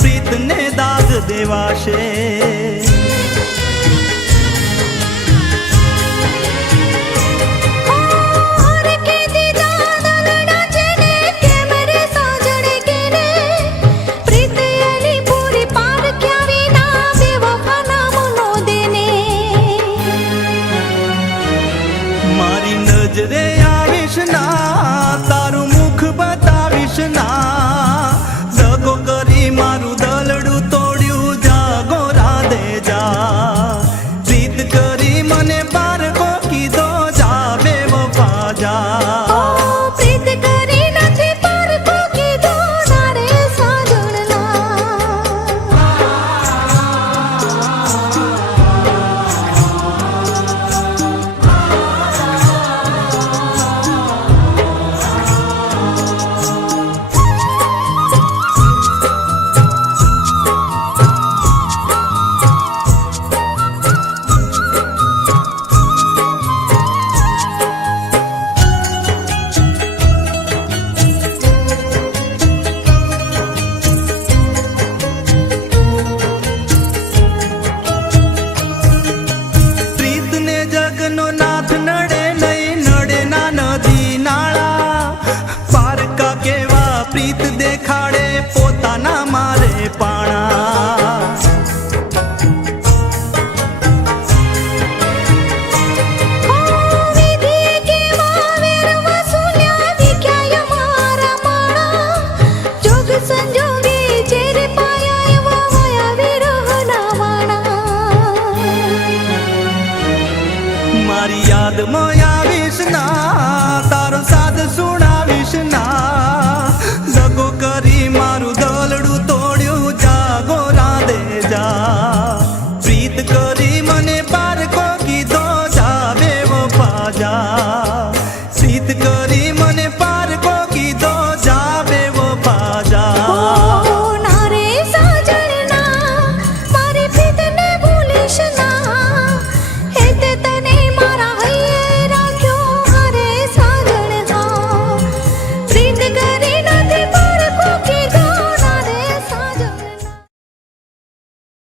પ્રીતને દાગ દેવાશે। મારી નજરે આવીશ ના, તારું મુખ બતાવીશ ના, દગો કરી મારું દલડું તોડ્યું, જાગો રાધે જા। પ્રીત કરી મને પારકો કીધો, જા બેવફા જા। પ્રીત કરી નથી પારકો કીધો, તારે સાજણના। પ્રીતને જગનો નાથ નડે નહીં, નડે ના નદી નાળા, પારકા કેવા પ્રીત દેખાડ